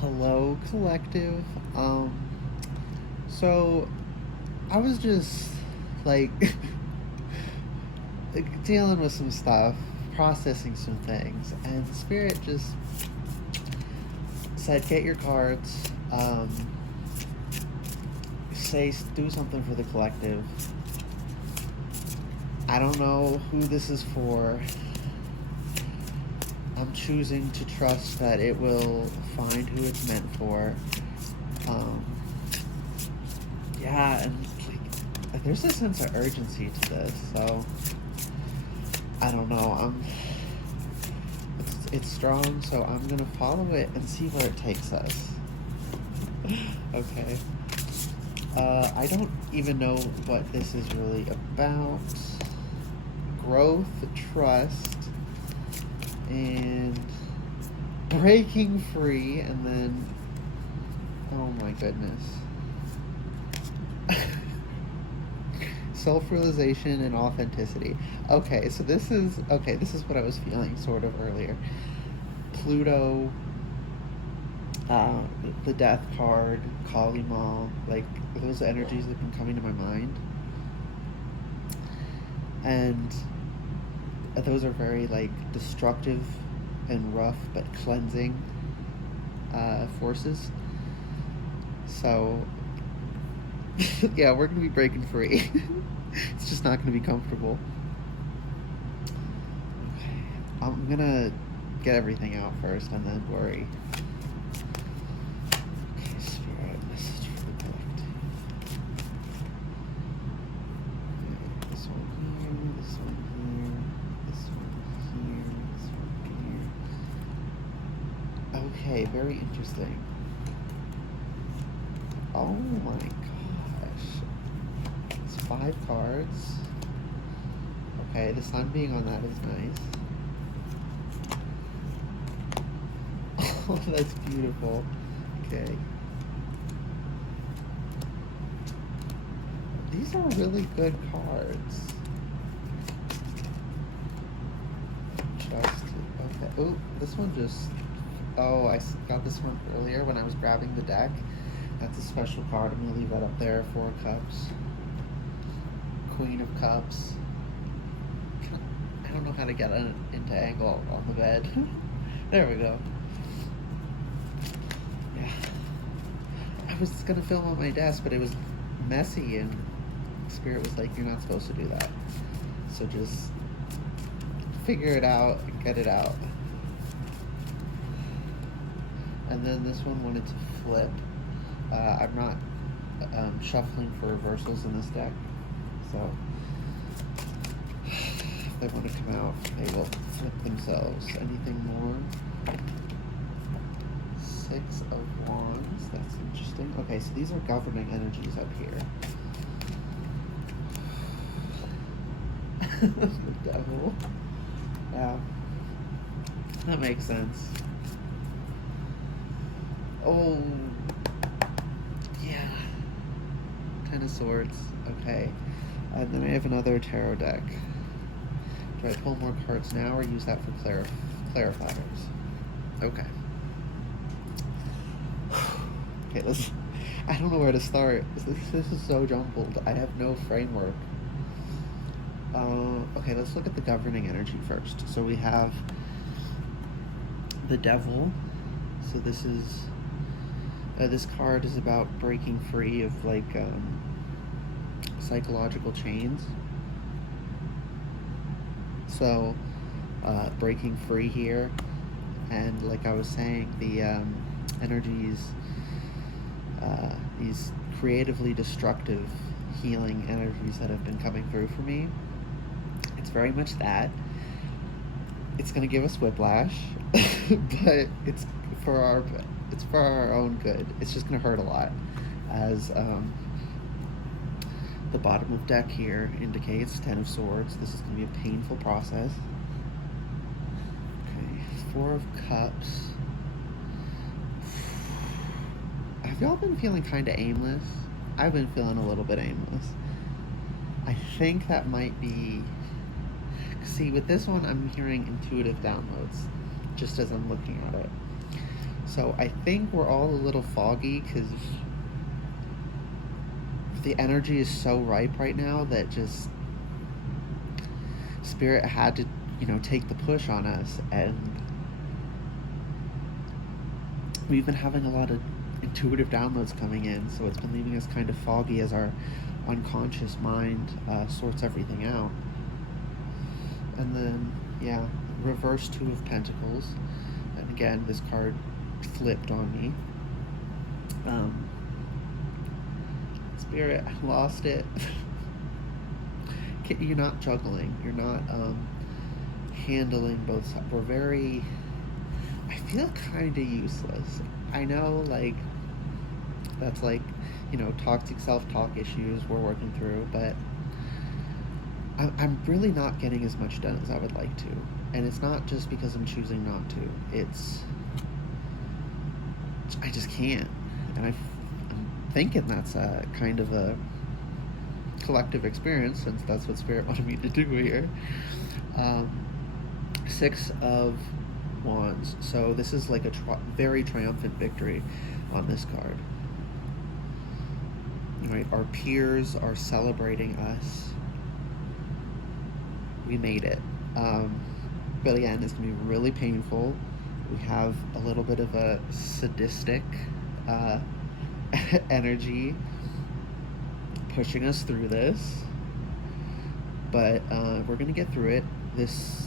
Hello, collective. So I was just like, like dealing with some stuff, processing some things, and Spirit just said, "Get your cards. Say do something for the collective." I don't know who this is for. I'm choosing to trust that it will find who it's meant for. Um, yeah, and there's a sense of urgency to this, so I don't know. It's strong, so I'm gonna follow it and see where it takes us. Okay. I don't even know what this is really about. Growth, trust, and breaking free, and then oh my goodness. Self-realization and authenticity. Okay, so this is what I was feeling sort of earlier. Pluto, the death card, Kali Ma, like those energies have been coming to my mind. And those are very like destructive and rough but cleansing forces. So yeah, we're gonna be breaking free. It's just not gonna be comfortable. Okay. I'm gonna get everything out first and then worry. Okay, Spirit, message for the collective. Okay, this one here, this one here, this one here, this one here. Okay, very interesting. Oh my gosh. It's 5 cards. Okay, the sun being on that is nice. Oh, that's beautiful. Okay. These are really good cards. Trust. Okay. Oh, this one just... Oh, I got this one earlier when I was grabbing the deck. That's a special card. I'm going to leave that up there. 4 of Cups. Queen of Cups. I don't know how to get it into angle on the bed. There we go. Yeah. I was going to film on my desk, but it was messy, and Spirit was like, you're not supposed to do that. So just figure it out and get it out. And then this one wanted to flip. I'm not shuffling for reversals in this deck, so if they want to come out, they will flip themselves. Anything more? 6 of Wands, that's interesting. Okay, so these are governing energies up here. The Devil. Yeah, that makes sense. Oh, yeah. 10 of Swords. Okay. And then I have another tarot deck. Do I pull more cards now or use that for clarifiers? Okay. Okay, I don't know where to start. This is so jumbled. I have no framework. Okay, let's look at the governing energy first. So we have the Devil. So this is... this card is about breaking free of like psychological chains. So breaking free here, and like I was saying, the energies, these creatively destructive healing energies that have been coming through for me, it's very much that. It's going to give us whiplash, but it's for our own good. It's just going to hurt a lot, as the bottom of deck here indicates. 10 of Swords. This is going to be a painful process. Okay, 4 of Cups. Have y'all been feeling kind of aimless? I've been feeling a little bit aimless. I think that might be... See, with this one, I'm hearing intuitive downloads, just as I'm looking at it. So I think we're all a little foggy because the energy is so ripe right now that just Spirit had to, take the push on us. And we've been having a lot of intuitive downloads coming in, so it's been leaving us kind of foggy as our unconscious mind sorts everything out. And then, yeah, reverse Two of Pentacles. And again, this card flipped on me. Spirit, I lost it. You're not juggling. You're not handling both sides. We're very... I feel kind of useless. I know, like, that's like, toxic self-talk issues we're working through, but I'm really not getting as much done as I would like to. And it's not just because I'm choosing not to. I just can't. And I'm thinking that's a kind of a collective experience, since that's what Spirit wanted me to do here. Six of Wands. So this is like a very triumphant victory on this card. Right? Our peers are celebrating us. We made it. But again, it's going to be really painful. We have a little bit of a sadistic energy pushing us through this. But we're going to get through it. This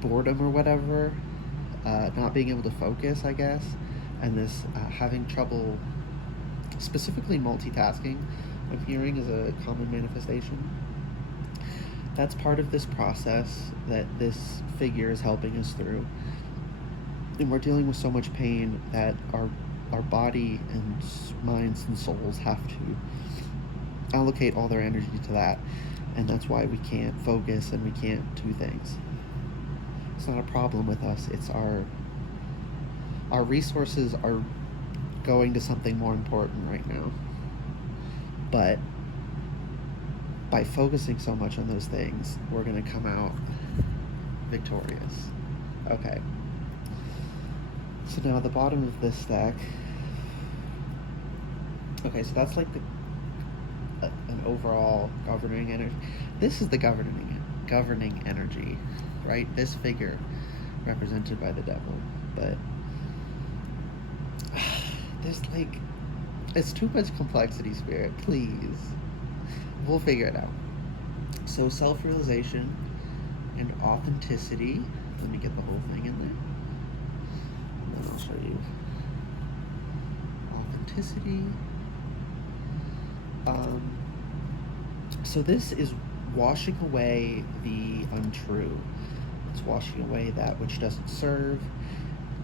boredom or whatever, not being able to focus, I guess, and this having trouble specifically multitasking, I'm hearing is a common manifestation. That's part of this process that this figure is helping us through. And we're dealing with so much pain that our body and minds and souls have to allocate all their energy to that. And that's why we can't focus and we can't do things. It's not a problem with us. It's our resources are going to something more important right now. But by focusing so much on those things, we're going to come out victorious. Okay. So now the bottom of this deck. Okay, so that's like an overall governing energy. This is the governing energy, right? This figure represented by the devil. But there's like, it's too much complexity, Spirit. Please. We'll figure it out. So self-realization and authenticity. Let me get the whole thing in there. And then I'll show you. Authenticity. So this is washing away the untrue. It's washing away that which doesn't serve.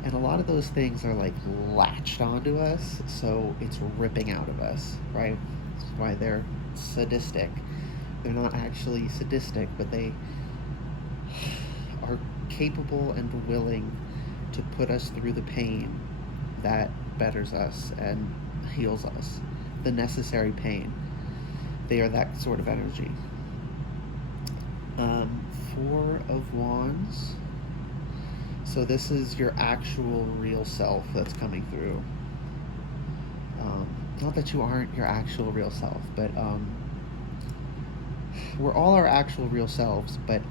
And a lot of those things are like latched onto us, so it's ripping out of us, right? That's why they're sadistic. They're not actually sadistic, but they are capable and willing to put us through the pain that betters us and heals us. The necessary pain. They are that sort of energy. Four of Wands. So this is your actual real self that's coming through. Not that you aren't your actual real self, but we're all our actual real selves, but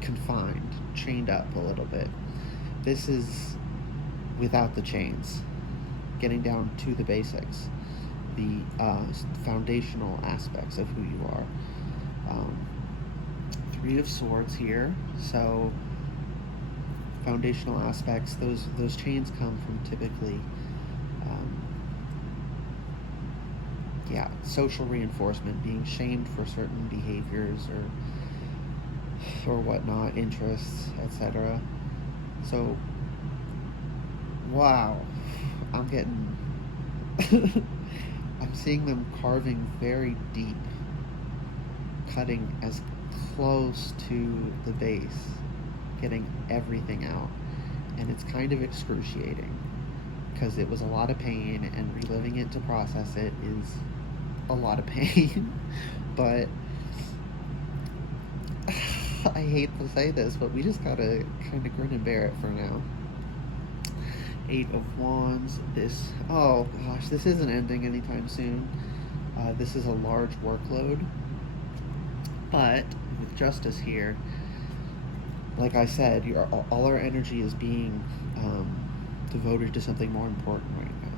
confined, chained up a little bit. This is without the chains, getting down to the basics, the foundational aspects of who you are. Three of Swords here, so foundational aspects, those chains come from typically social reinforcement, being shamed for certain behaviors or whatnot, interests, etc. So wow, I'm getting I'm seeing them carving very deep, cutting as close to the base, getting everything out. And it's kind of excruciating because it was a lot of pain, and reliving it to process it is a lot of pain. But I hate to say this, but we just gotta kind of grin and bear it for now. 8 of Wands. Oh gosh, this isn't ending anytime soon. This is a large workload. But with Justice here, like I said, all our energy is being devoted to something more important right now.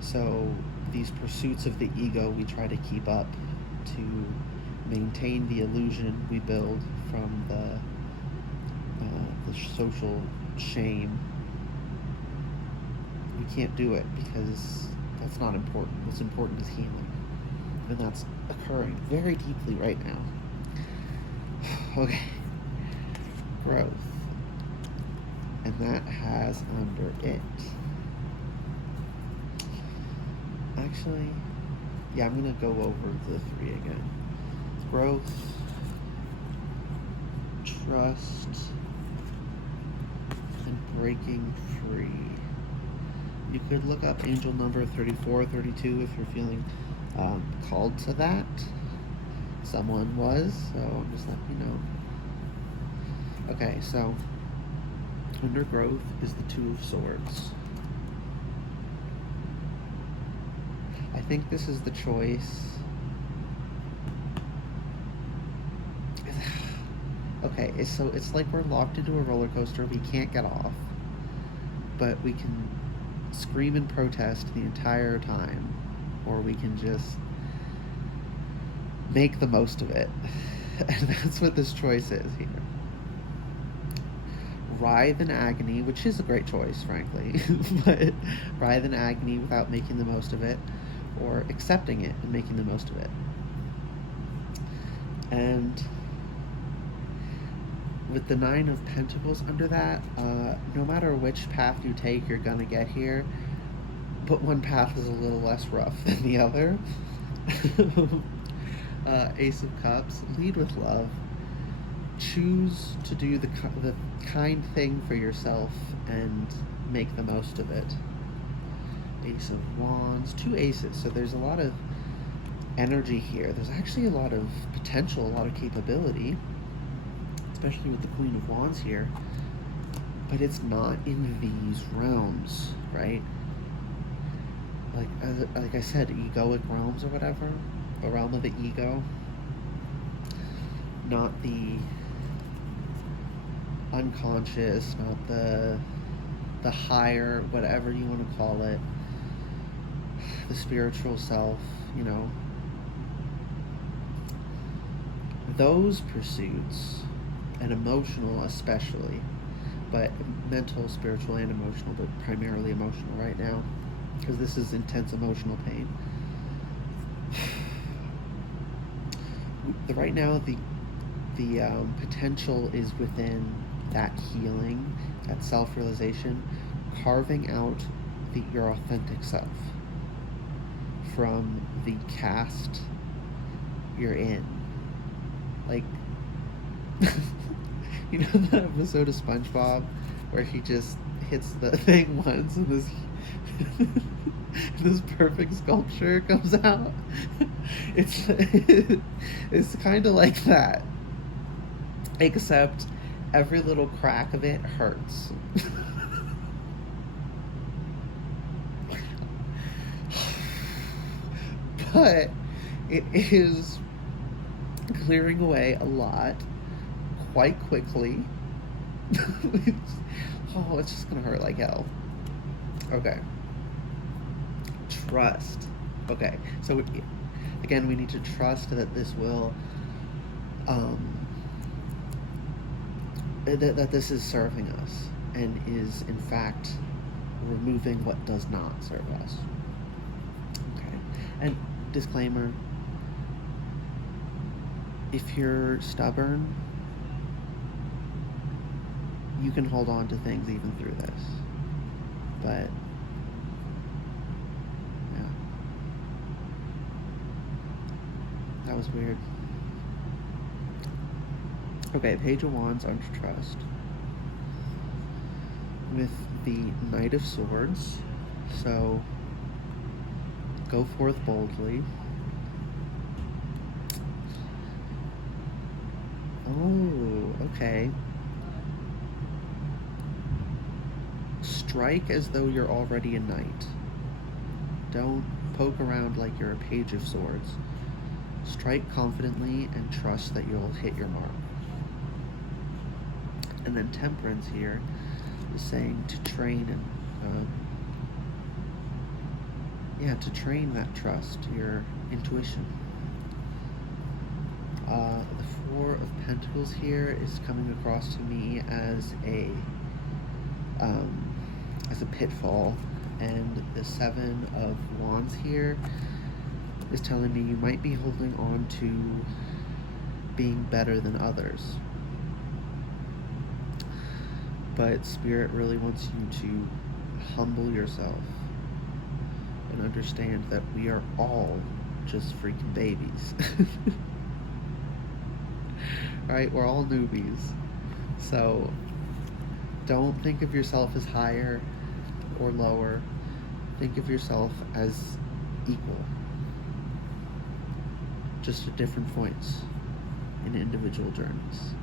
So these pursuits of the ego we try to keep up to maintain the illusion we build from the social shame. We can't do it because that's not important. What's important is healing. And that's occurring very deeply right now. Okay. Growth. And that has under it. Actually, yeah, I'm going to go over the 3 again. Growth, trust, and breaking free. You could look up angel number 34, 32 if you're feeling called to that. Someone was, so I'm just letting you know. Okay, so under growth is the 2 of Swords. I think this is the choice. Okay, so it's like we're locked into a roller coaster. We can't get off, but we can scream and protest the entire time, or we can just make the most of it. And that's what this choice is here. Writhe in agony, which is a great choice, frankly, but writhe in agony without making the most of it, or accepting it and making the most of it. And with the 9 of Pentacles under that, no matter which path you take, you're gonna get here, but one path is a little less rough than the other. Ace of Cups, lead with love. Choose to do the kind thing for yourself and make the most of it. Ace of Wands, 2 aces, so there's a lot of energy here. There's actually a lot of potential, a lot of capability, especially with the Queen of Wands here, but it's not in these realms, right? Like I said, egoic realms or whatever, the realm of the ego, not the unconscious, not the higher, whatever you want to call it, the spiritual self, you know. Those pursuits, and emotional especially, but mental, spiritual, and emotional, but primarily emotional right now, because this is intense emotional pain. Right now, the potential is within that healing, that self-realization, carving out your authentic self from the cast you're in. Like, you know that episode of SpongeBob where he just hits the thing once and this perfect sculpture comes out? It's kind of like that, except every little crack of it hurts. But it is clearing away a lot quite quickly. It's just gonna hurt like hell. Okay. Trust. Okay, so again, we need to trust that this will that this is serving us and is in fact removing what does not serve us. Okay. And disclaimer, if you're stubborn, you can hold on to things even through this. But yeah, that was weird. Okay, Page of Wands under trust. With the Knight of Swords, so go forth boldly. Oh, okay. Strike as though you're already a knight. Don't poke around like you're a page of swords. Strike confidently and trust that you'll hit your mark. And then temperance here is saying to train and to train that trust, your intuition. The Four of Pentacles here is coming across to me as a pitfall, and the Seven of Wands here is telling me you might be holding on to being better than others. But Spirit really wants you to humble yourself and understand that we are all just freaking babies. Right? We're all newbies. So don't think of yourself as higher or lower. Think of yourself as equal. Just at different points in individual journeys.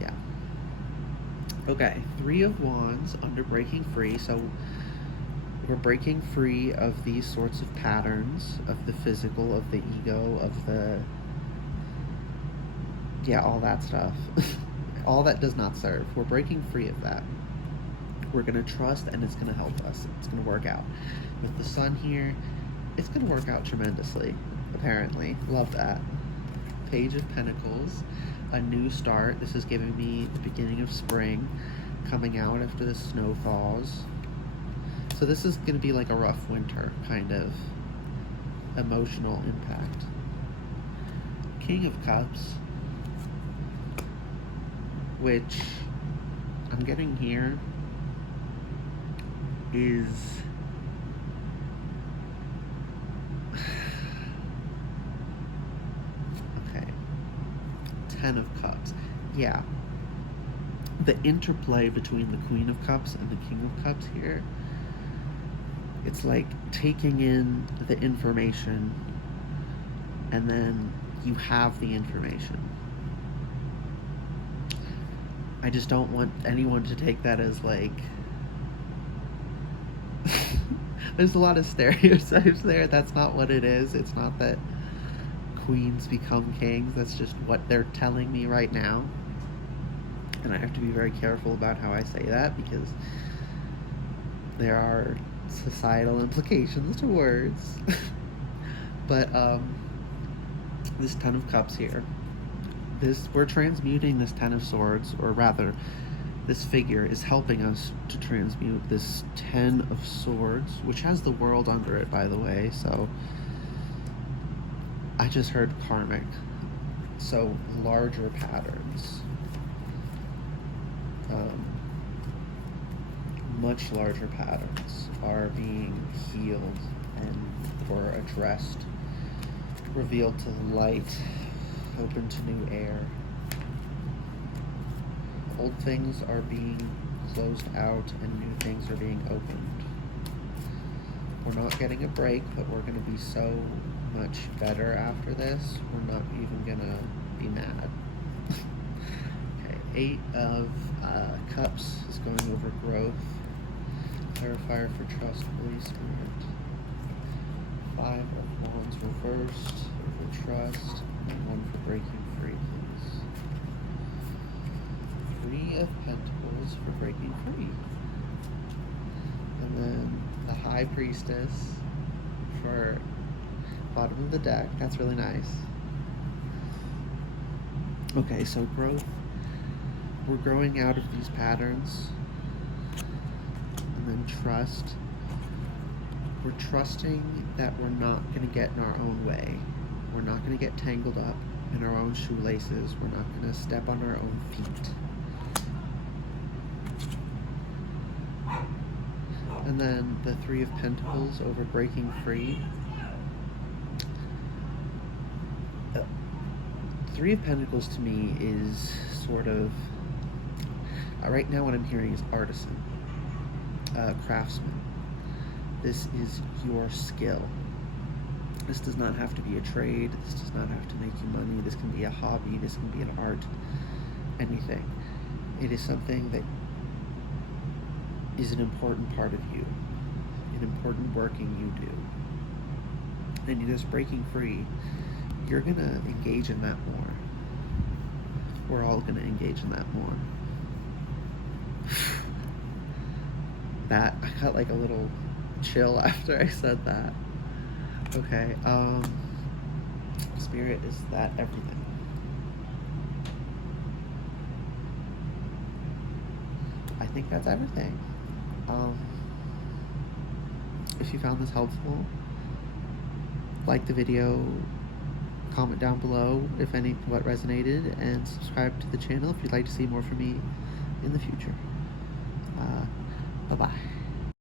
Yeah. Okay, Three of Wands under breaking free. So we're breaking free of these sorts of patterns, of the physical, of the ego, of the all that stuff. All that does not serve. We're breaking free of that. We're going to trust, and it's going to help us. It's going to work out. With the Sun here, it's going to work out tremendously, apparently. Love that. Page of Pentacles, a new start. This is giving me the beginning of spring, coming out after the snow falls. So this is going to be like a rough winter, kind of emotional impact. King of Cups, which I'm getting here is okay. Ten of Cups. Yeah. The interplay between the Queen of Cups and the King of Cups here, it's like taking in the information and then you have the information. I just don't want anyone to take that as like there's a lot of stereotypes there. That's not what it is. It's not that queens become kings. That's just what they're telling me right now. And I have to be very careful about how I say that because there are societal implications to words. But this Ten of Cups here, we're transmuting this Ten of Swords, or rather this figure is helping us to transmute this Ten of Swords, which has the world under it, by the way. So I just heard karmic, so larger patterns, much larger patterns are being healed or addressed, revealed to the light, open to new air. Old things are being closed out and new things are being opened. We're not getting a break, but we're going to be so much better after this. We're not even going to be mad. Okay, Eight of Cups is going over growth. Clarifier for trust, Holy Spirit. Five of Wands reversed over trust. And one for breaking free, please. Three of Pentacles for breaking free. And then the High Priestess for bottom of the deck. That's really nice. Okay, so growth. We're growing out of these patterns. And then trust. We're trusting that we're not going to get in our own way. We're not going to get tangled up in our own shoelaces. We're not going to step on our own feet. And then the Three of Pentacles over breaking free. Three of Pentacles to me is sort of, right now what I'm hearing is artisan, craftsman. This is your skill. This does not have to be a trade. This does not have to make you money. This can be a hobby. This can be an art. Anything. It is something that is an important part of you, an important working you do. And you're just breaking free. You're gonna engage in that more. We're all gonna engage in that more. That, I got like a little chill after I said that. Okay, Spirit, is that everything? I think that's everything. If you found this helpful, like the video, comment down below if any what resonated, and subscribe to the channel if you'd like to see more from me in the future. Bye-bye.